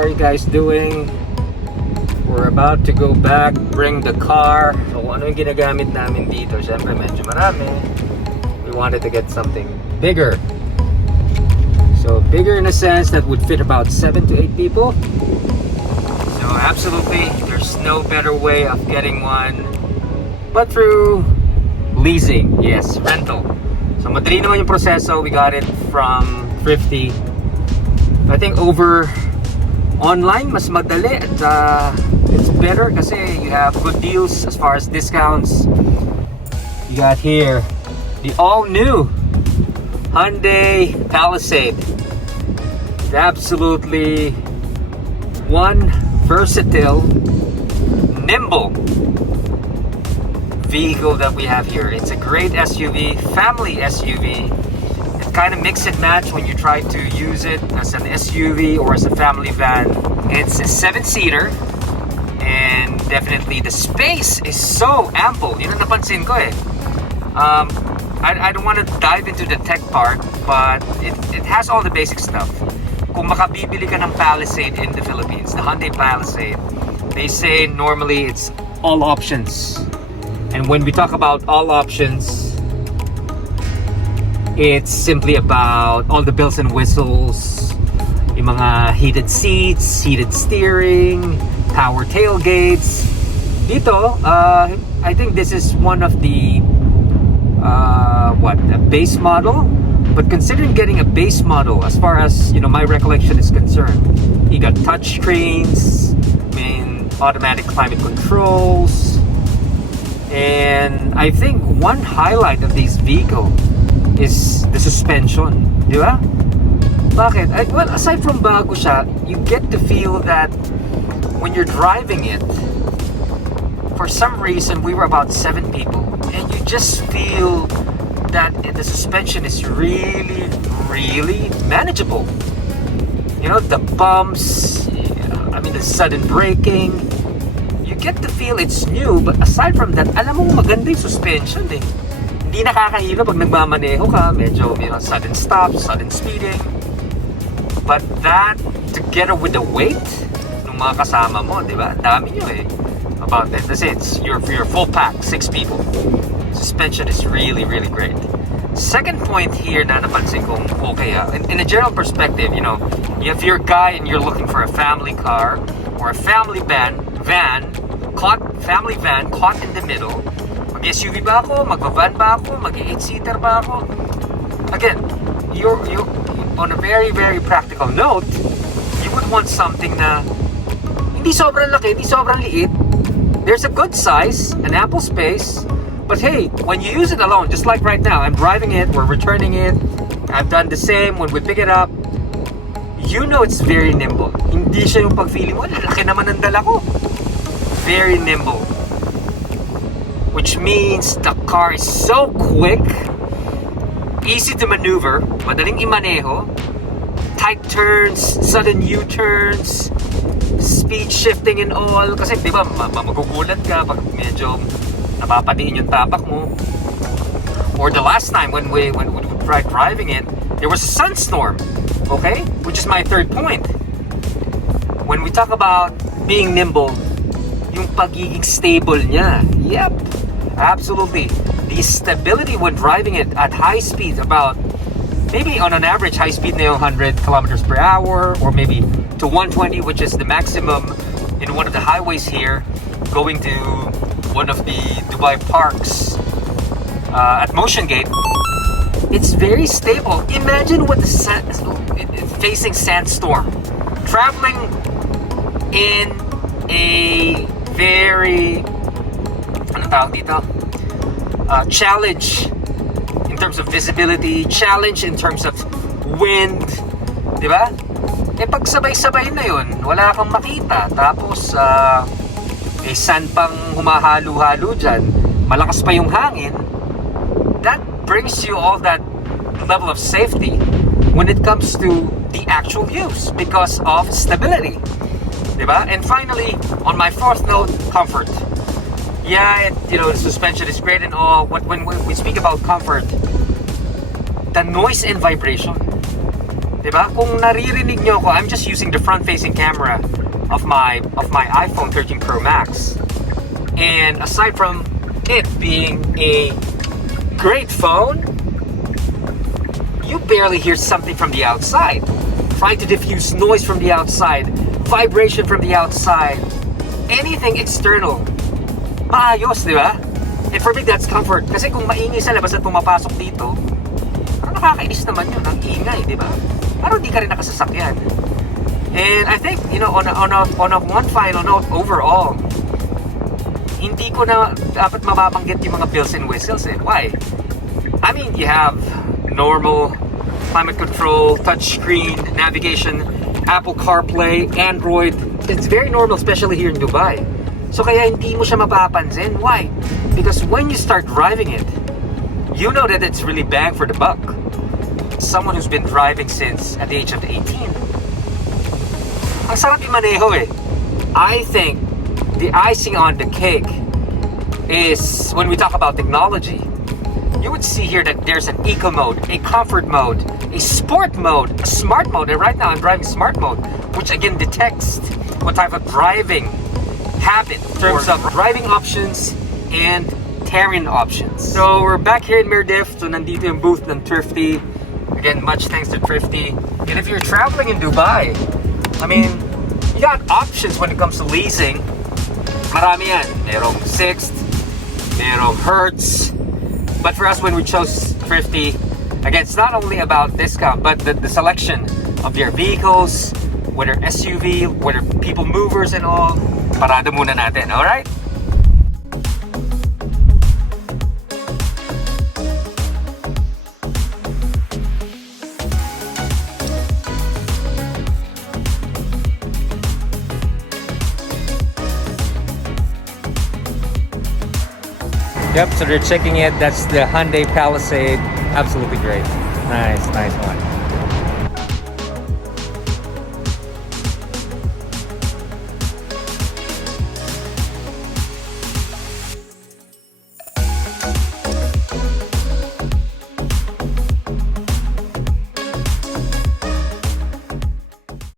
are you guys doing? We're about to go back, bring the car. So kung ano yung ginagamit namin dito, syempre medyo marami. We wanted to get something bigger. So bigger in a sense that would fit about 7 to 8 people. So absolutely, there's no better way of getting one but through leasing. Yes, rental. So madali naman yung proseso. We got it from Thrifty. I think over online, mas madali at it's better kasi you have good deals as far as discounts. You got here the all-new Hyundai Palisade. It's absolutely one versatile, nimble vehicle that we have here. It's a great SUV, family SUV. Kind of mix and match when you try to use it as an SUV or as a family van. It's a 7-seater and definitely the space is so ample. Yun ang napansin ko eh. I don't want to dive into the tech part, but it has all the basic stuff. Kung makabibili ka ng Palisade in the Philippines, the Hyundai Palisade, they say normally it's all options. And when we talk about all options, it's simply about all the bells and whistles, yung mga heated seats, heated steering, power tailgates. Dito, I think this is one of the a base model. But considering getting a base model, as far as my recollection is concerned, you got touch screens, automatic climate controls, and I think one highlight of this vehicle is the suspension, di ba? Bakit? Well, aside from bago siya, you get to feel that when you're driving it, for some reason, we were about 7 people, and you just feel that the suspension is really, really manageable. The bumps, the sudden braking, you get to feel it's new, but aside from that, alam mo maganda yung suspension eh. Hindi nakakahilo pag nagmamaneho ka, medyo sudden stops, sudden speeding. But that, together with the weight ng mga kasama mo, di ba? Dami nyo eh. About that. That's it. Your full pack, 6 people. Suspension is really, really great. Second point here na napansin kong okay in a general perspective, if you're a guy and you're looking for a family car or a family family van caught in the middle, mag-SUV ba ako? Mag-van ba ako? Mag-8-seater ba ako? Again, you're on a very, very practical note, you would want something na hindi sobrang laki, hindi sobrang liit. There's a good size, an ample space, but hey, when you use it alone, just like right now, I'm driving it, we're returning it, I've done the same when we pick it up, it's very nimble. Hindi siya yung pag-feeling mo, laki naman ang dala ko. Very nimble. Which means the car is so quick, easy to maneuver, madaling imaneho, tight turns, sudden U-turns, speed shifting and all. Kasi di ba, magugulat ka pag medyo napapadiin yung tapak mo. Or the last time when we tried driving it, there was a sunstorm, okay? Which is my third point. When we talk about being nimble, yung pagiging stable niya, yep. Absolutely. The stability when driving it at high speed, about maybe on an average high speed na 100 kilometers per hour or maybe to 120, which is the maximum in one of the highways here, going to one of the Dubai parks at Motion Gate. It's very stable. Imagine what facing sandstorm, traveling in a very challenge in terms of visibility, challenge in terms of wind, di ba? Pag sabay-sabay na yun, wala kang makita, tapos sand pang humahalo-halo dyan, malakas pa yung hangin, that brings you all that level of safety when it comes to the actual use because of stability, di ba? And finally, on my fourth note, comfort. Yeah, the suspension is great and all. When we speak about comfort, the noise and vibration. Diba? Kung naririnig nyo ako, I'm just using the front-facing camera of my iPhone 13 Pro Max. And aside from it being a great phone, you barely hear something from the outside. Trying to diffuse noise from the outside, vibration from the outside, anything external. Maayos, di ba? And for me, that's comfort. Kasi kung maingay sa labas at pumapasok dito, parang nakakainis naman yun, ang ingay, di ba? Parang di ka rin nakasasakyan. And I think, you know, on a one final note, overall, hindi ko na dapat mababanggit yung mga bells and whistles eh. Why? I mean, you have normal climate control, touchscreen, navigation, Apple CarPlay, Android. It's very normal, especially here in Dubai. So kaya hindi mo siya mapapansin. Why? Because when you start driving it, you know that it's really bang for the buck. Someone who's been driving since at the age of 18. Ang sarap imaneho eh. I think the icing on the cake is when we talk about technology. You would see here that there's an eco mode, a comfort mode, a sport mode, a smart mode, and right now I'm driving smart mode, which again detects what type of driving habit in terms of driving options and terrain options. So we're back here in Mirdif, so nandito yung booth ng Thrifty. Again, much thanks to Thrifty. And if you're traveling in Dubai, I mean, you got options when it comes to leasing. Marami yan. Merong Sixt, merong Hertz. But for us, when we chose Thrifty, again, it's not only about discount, but the selection of their vehicles, whether SUV, whether people movers and all. Parada muna natin, alright? Yep, so they're checking it. That's the Hyundai Palisade. Absolutely great. Nice one.